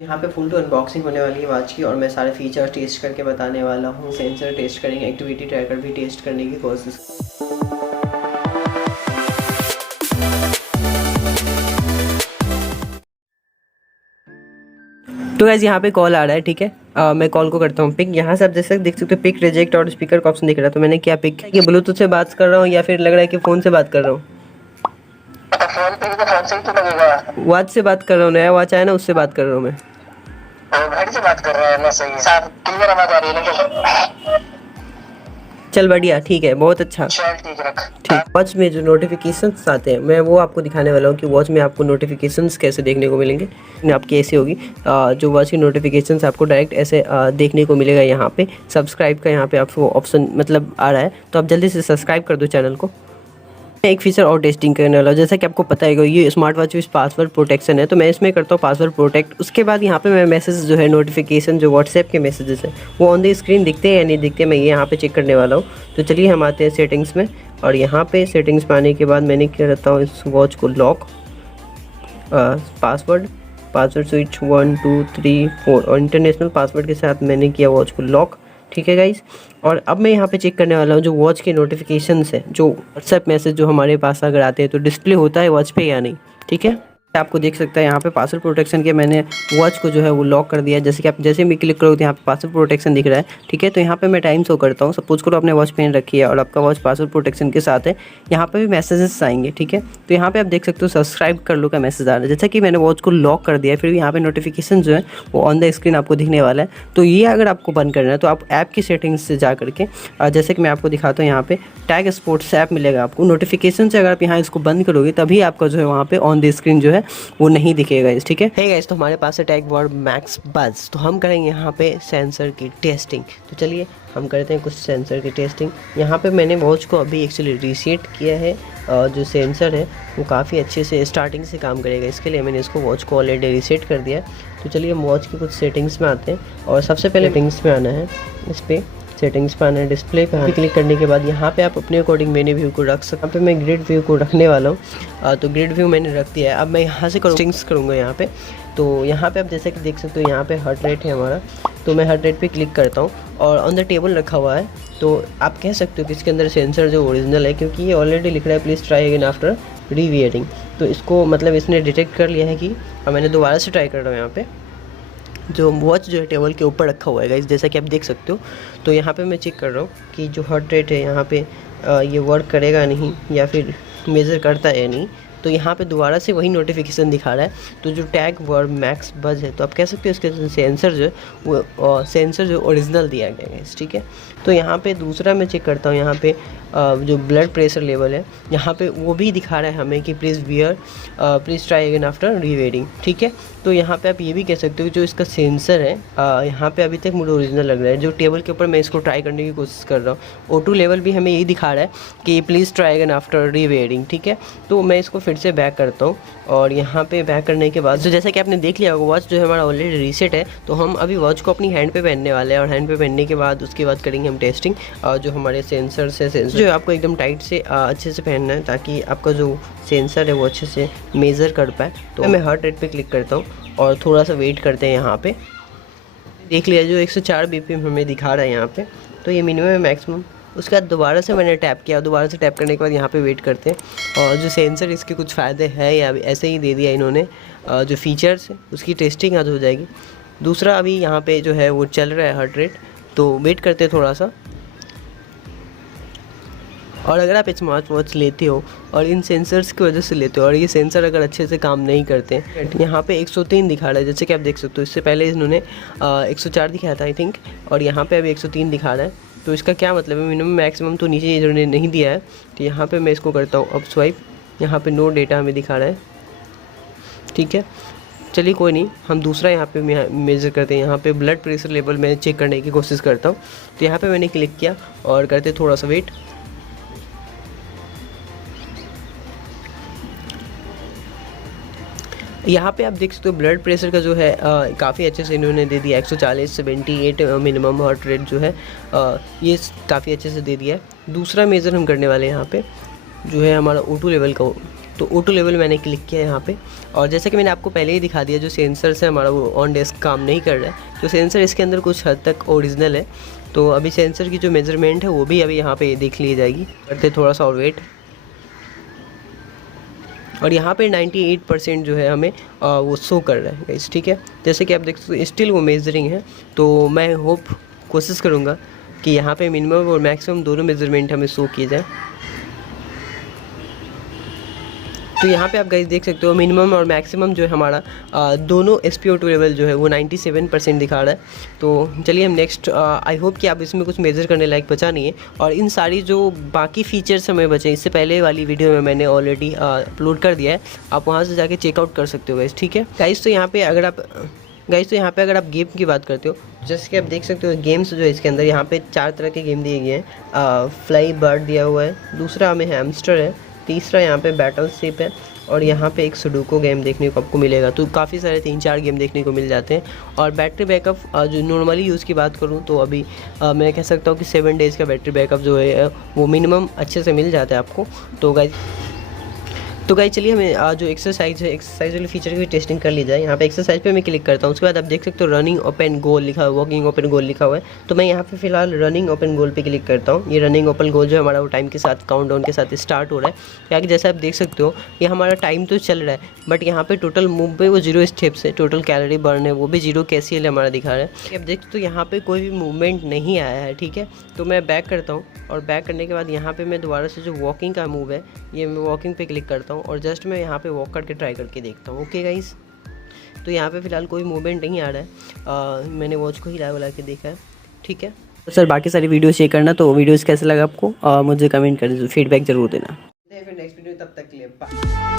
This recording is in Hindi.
यहाँ पे फुल टू अनबॉक्सिंग होने वाली है वॉच की और मैं सारे फीचर्स टेस्ट करके बताने वाला हूँ। सेंसर टेस्ट करेंगे, एक्टिविटी ट्रैकर भी टेस्ट करने की कोशिश। तो गाइस यहाँ पे कॉल आ रहा है, ठीक है। मैं कॉल को करता हूँ पिक। यहाँ से आप जैसे देख सकते हो पिक, रिजेक्ट और स्पीकर का ऑप्शन दिख रहा है। तो मैंने क्या पिक किया, ब्लूटूथ से बात कर रहा हूँ या फिर लग रहा है कि फ़ोन से बात कर रहा हूँ। फोन पे तो फोन से ही तो लगेगा। वॉच से बात कर रहा हूँ, नया वॉच आया ना, उससे बात कर रहा हूँ मैं। घड़ी से बात कर रहा है ना, सही साफ क्लियर आवाज आ रही है ना। चल बढ़िया, ठीक है, बहुत अच्छा। चल ठीक रख। ठीक। वॉच में जो नोटिफिकेशंस आते हैं मैं वो आपको दिखाने वाला हूँ कि वॉच में आपको नोटिफिकेशंस कैसे देखने को मिलेंगे। आपकी ऐसी होगी जो वॉच की नोटिफिकेशंस आपको डायरेक्ट ऐसे देखने को मिलेगा। यहाँ पे सब्सक्राइब का यहाँ पे आपको ऑप्शन मतलब आ रहा है, तो आप जल्दी से सब्सक्राइब कर दो चैनल को। एक फीचर और टेस्टिंग करने वाला, जैसा कि आपको पता है ये smart watch with password protection है, तो मैं इसमें करता हूँ पासवर्ड प्रोटेक्ट। उसके बाद यहाँ पे मैं मैसेज जो है नोटिफिकेशन जो व्हाट्सएप के मैसेजेस हैं वो ऑन द स्क्रीन दिखते हैं या नहीं दिखते, मैं ये यहाँ पे चेक करने वाला हूँ। तो चलिए हम आते हैं सेटिंग्स में, और यहाँ पे सेटिंग्स में आने के बाद मैंने क्या करता हूँ, इस वॉच को लॉक, पासवर्ड स्विच 1 2 3 4 और इंटरनेशनल पासवर्ड के साथ मैंने किया वॉच को लॉक। ठीक है गाइज, और अब मैं यहाँ पे चेक करने वाला हूँ जो वॉच के नोटिफिकेशंस है, जो व्हाट्सएप मैसेज जो हमारे पास अगर आते हैं तो डिस्प्ले होता है वॉच पे या नहीं। ठीक है, आपको देख सकता है यहाँ पे पासवर्ड प्रोटेक्शन के मैंने वॉच को जो है वो लॉक कर दिया। जैसे कि आप जैसे भी क्लिक करोगे तो यहाँ पे पासवर्ड प्रोटेक्शन दिख रहा है। ठीक है, तो यहाँ पे मैं टाइम शो करता हूँ। सपोज करो आपने वॉच पहन रखी है और आपका वॉच पासवर्ड प्रोटेक्शन के साथ है, यहाँ पे भी मैसेजेस आएंगे। ठीक है, तो यहाँ पे आप देख सकते हो सब्सक्राइब कर लो का मैसेज आ रहा है। जैसा कि मैंने वॉच को लॉक कर दिया है, फिर भी यहाँ पे नोटिफिकेशन जो है वो ऑन द स्क्रीन आपको दिखने वाला है। तो ये अगर आपको बंद करना है तो आप ऐप की सेटिंग्स से जा करके, जैसे कि मैं आपको दिखाता हूँ, यहाँ पे टैग स्पोर्ट्स ऐप मिलेगा आपको। नोटिफिकेशन से अगर आप यहाँ इसको बंद करोगे तभी आपका जो है वहाँ पे ऑन द स्क्रीन जो है वो नहीं दिखेगा। ठीक है, हे गाइस, तो हमारे पास है टैग वर्ड मैक्स बज, तो हम करेंगे यहाँ पे सेंसर की टेस्टिंग। तो चलिए हम करते हैं कुछ सेंसर की टेस्टिंग। यहाँ पे मैंने वॉच को अभी एक्चुअली रीसेट किया है, जो सेंसर है वो काफ़ी अच्छे से स्टार्टिंग से काम करेगा। इसके लिए मैंने इसको वॉच को ऑलरेडी रीसेट कर दिया। तो चलिए हम वॉच की कुछ सेटिंग्स में आते हैं, और सबसे पहले सेटिंग्स में आना है, इस पर सेटिंग्स पे आना है, डिस्प्ले पे क्लिक करने के बाद यहाँ पे आप अपने अकॉर्डिंग मेन्यू व्यू को रख सकते हैं। यहाँ पे मैं ग्रिड व्यू को रखने वाला हूँ, तो ग्रिड व्यू मैंने रख दिया है। अब मैं यहाँ से सेटिंग्स करूँगा यहाँ पे। तो यहाँ पे आप जैसे कि देख सकते हो यहाँ पे हार्ट रेट है हमारा, तो मैं हार्ट रेट पे क्लिक करता हूँ और ऑन द टेबल रखा हुआ है। तो आप कह सकते हो कि इसके अंदर सेंसर जो ओरिजिनल है, क्योंकि ये ऑलरेडी लिख रहा है प्लीज़ ट्राई अगेन आफ्टर रीवियरिंग। तो इसको मतलब इसने डिटेक्ट कर लिया है कि मैंने दोबारा से ट्राई कर रहा हूँ। यहाँ पे जो वॉच जो है टेबल के ऊपर रखा हुआ है गाइस, जैसा कि आप देख सकते हो। तो यहाँ पे मैं चेक कर रहा हूँ कि जो हार्ट रेट है यहाँ पे ये वर्क करेगा नहीं या फिर मेज़र करता है नहीं। तो यहाँ पे दोबारा से वही नोटिफिकेशन दिखा रहा है। तो जो टैग वर्ड मैक्स बज है, तो आप कह सकते हो इसके सेंसर जो है वो सेंसर जो ओरिजिनल दिया गया है। ठीक है, तो यहाँ पे दूसरा मैं चेक करता हूँ, यहाँ पे जो ब्लड प्रेशर लेवल है यहाँ पे वो भी दिखा रहा है हमें कि प्लीज़ ट्राई अगेन आफ्टर रीवेडिंग। ठीक है, तो यहाँ पे आप ये भी कह सकते हो जो इसका सेंसर है यहाँ पे अभी तक मुझे ओरिजिनल लग रहा है। जो टेबल के ऊपर मैं इसको ट्राई करने की कोशिश कर रहा हूँ, O2 लेवल भी हमें यही दिखा रहा है कि प्लीज़ ट्राई अगेन आफ्टर रीवेडिंग। ठीक है, तो मैं इसको फिर से बैक करता हूँ, और यहाँ पे बैक करने के बाद जो जैसा कि आपने देख लिया होगा वॉच जो है हमारा ऑलरेडी रीसेट है। तो हम अभी वॉच को अपनी हैंड पे पहनने वाले हैं, और हैंड पे पहनने के बाद उसके बाद करेंगे हम टेस्टिंग। जो हमारे सेंसर से जो है आपको एकदम टाइट से अच्छे से पहनना है, ताकि आपका जो सेंसर है वो अच्छे से मेज़र कर पाए। तो मैं हार्ट रेट पे क्लिक करता हूँ और थोड़ा सा वेट करते हैं। यहाँ पे देख लिया जो 104 BPM हमें दिखा रहा है यहाँ पे, तो ये मिनिमम है, मैक्सिमम। उसके बाद दोबारा से मैंने टैप किया, दोबारा से टैप करने के बाद यहाँ पे वेट करते हैं। और जो सेंसर इसके कुछ फ़ायदे हैं या ऐसे ही दे दिया इन्होंने, जो फीचर्स है उसकी टेस्टिंग आज हो जाएगी। दूसरा अभी यहाँ पे जो है वो चल रहा है हार्ट रेट, तो वेट करते हैं थोड़ा सा। और अगर आप स्मार्ट वॉच लेते हो और इन सेंसर्स की वजह से लेते हो और ये सेंसर अगर अच्छे से काम नहीं करते, यहाँ पे 103 दिखा रहा है, जैसे कि आप देख सकते हो। इससे पहले इन्होंने 104 दिखाया था आई थिंक, और यहाँ पे अभी 103 दिखा रहा है। तो इसका क्या मतलब है, मिनिमम मैक्सिमम तो नीचे इन्होंने नहीं दिया है। तो यहाँ पे मैं इसको करता हूँ अब स्वाइप, यहाँ पे नो डेटा हमें दिखा रहा है। ठीक है, चलिए कोई नहीं, हम दूसरा यहाँ पे मेज़र करते हैं। यहाँ पे ब्लड प्रेशर लेवल मैं चेक करने की कोशिश करता हूँ। तो यहाँ पे मैंने क्लिक किया और करते थोड़ा सा वेट। यहाँ पे आप देख सकते हो ब्लड प्रेशर का जो है काफ़ी अच्छे से इन्होंने दे दिया। 140 78 मिनिमम हार्ट रेट जो है ये काफ़ी अच्छे से दे दिया है। दूसरा मेज़र हम करने वाले हैं यहाँ पे, जो है हमारा O2 लेवल का तो ऑटो लेवल मैंने क्लिक किया यहाँ पे, और जैसे कि मैंने आपको पहले ही दिखा दिया, जो सेंसर है हमारा वो ऑन डेस्क काम नहीं कर रहा है। तो सेंसर इसके अंदर कुछ हद तक ओरिजिनल है, तो अभी सेंसर की जो मेजरमेंट है वो भी अभी यहाँ पे देख ली जाएगी। करते थोड़ा सा और वेट, और यहाँ पे 98% जो है हमें वो शो कर रहा है गाइस, ठीक है। जैसे कि आप देख सकते हो स्टिल वो मेजरिंग है, तो मैं होप कोशिश करूँगा कि यहाँ पे मिनिमम और मैक्सिमम दोनों मेजरमेंट हमें शो किए जाए। तो यहाँ पे आप गाइस देख सकते हो मिनिमम और मैक्सिमम जो है हमारा दोनों SpO2 लेवल जो है वो 97% दिखा रहा है। तो चलिए हम नेक्स्ट, आई होप कि आप इसमें कुछ मेजर करने लायक बचा नहीं है, और इन सारी जो बाकी फीचर्स हमें बचे इससे पहले वाली वीडियो में मैंने ऑलरेडी अपलोड कर दिया है, आप वहाँ से जाके चेकआउट कर सकते हो गाइस, ठीक है गाइस। तो यहाँ पे अगर आप गेम की बात करते हो, जैसे कि आप देख सकते हो गेम्स जो है इसके अंदर यहाँ पे 4 तरह के गेम दिए गए हैं। फ्लाई बर्ड दिया हुआ है, दूसरा हमें हैमस्टर है, तीसरा यहाँ पे बैटलशिप है, और यहाँ पे एक सुडोको गेम देखने को आपको मिलेगा। तो काफ़ी सारे 3-4 गेम देखने को मिल जाते हैं। और बैटरी बैकअप जो नॉर्मली यूज़ की बात करूँ तो अभी मैं कह सकता हूँ कि 7 डेज़ का बैटरी बैकअप जो है वो मिनिमम अच्छे से मिल जाता है आपको। तो गाइस चलिए हमें जो एक्सरसाइज वाले फीचर की भी टेस्टिंग कर ली जाए। यहाँ पे एक्सरसाइज पे मैं क्लिक करता हूँ, उसके बाद आप देख सकते हो रनिंग ओपन गोल लिखा हुआ है, वॉकिंग ओपन गोल लिखा हुआ है। तो मैं यहाँ पे फिलहाल रनिंग ओपन गोल पे क्लिक करता हूँ। ये रनिंग ओपन गोल जो है हमारा वो टाइम के साथ काउंटडाउन के साथ स्टार्ट हो रहा है। क्या कि जैसे आप देख सकते हो ये हमारा टाइम तो चल रहा है, बट यहाँ पे टोटल मूव पे वो 0 स्टेप्स है, टोटल कैलोरी बर्न है वो भी 0 KCL हमारा दिखा रहा है। अब देख तो यहाँ पे कोई भी मूवमेंट नहीं आया है, ठीक है। तो मैं बैक करता हूँ, और बैक करने के बाद यहाँ पे मैं दोबारा से जो वॉकिंग का मूव है ये मैं वॉकिंग पे क्लिक करता हूँ, और जस्ट मैं यहाँ पे वॉक करके ट्राई करके देखता हूँ। ओके गाइस, तो यहाँ पे फ़िलहाल कोई मूवमेंट नहीं आ रहा है। मैंने वॉच को हिला के देखा है, ठीक है। तो सर बाकी सारी वीडियो शेयर करना, तो वीडियोज़ कैसे लगा आपको मुझे कमेंट कर दीजिए, फीडबैक ज़रूर देना। फिर नेक्स्ट वीडियो, तब तक के लिए बाय।